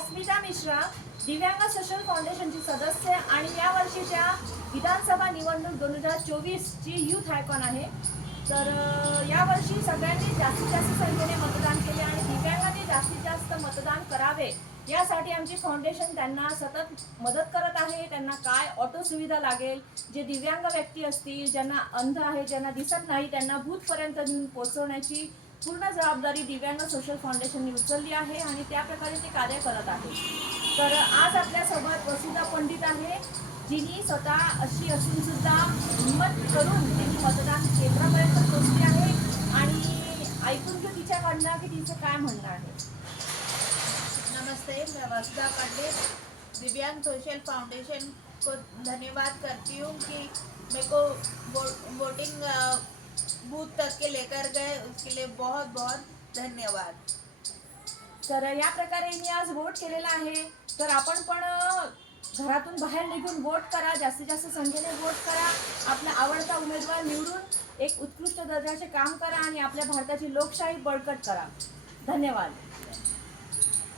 अस्मिता मिश्रा, दिव्यांग सोशल फाउंडेशनची सदस्य आणि या वर्षीच्या विधानसभा निवडणूक 2024 ची यूथ आयकॉन आहे। तर यावर्षी सगळ्यांनी जास्तीत जास्त संख्येने मतदान केले आणि दिव्यांगांनी जास्तीत जास्त मतदान करावे यासाठी आमची फाउंडेशन त्यांना सतत मदत करत आहे। त्यांना काय ऑटो सुविधा लागेल, जे दिव्यांग व्यक्ती असतील, ज्यांना अंध आहे, ज्यांना दिसत नाही, त्यांना बूथपर्यंत नेऊन पोहोचवण्याची पूर्ण जबाबदारी दिव्यांग सोशल फाउंडेशनने उचलली आहे आणि त्या प्रकारे ते कार्य करत आहे। तर आज आपल्यासोबत वसुधा पंडित आहे, जिनी स्वतः अशी असून सुद्धा हिंमत करून त्यांनी मतदान केंद्रापर्यंत पोहोचली आहे आणि ऐकून घेऊ तिच्याकडनं की तिचं काय म्हणणं आहे। नमस्ते, मैं वसुधा पंडित दिव्यांग सोशल फाउंडेशन को धन्यवाद करती हूँ कि मेरे को वोटिंग बूथ तक के लेकर गए, उसके लिए बहुत बहुत धन्यवाद। तर या प्रकारे मी आज वोट केलेला आहे। तर आपण पण घरातून बाहेर निघून वोट करा, जास्तीत जास्त संख्येने वोट करा, आपला आवडता उमेदवार निवडून एक उत्कृष्ट दर्जाचे काम करा आणि आपल्या भारताची लोकशाही बळकट करा। धन्यवाद।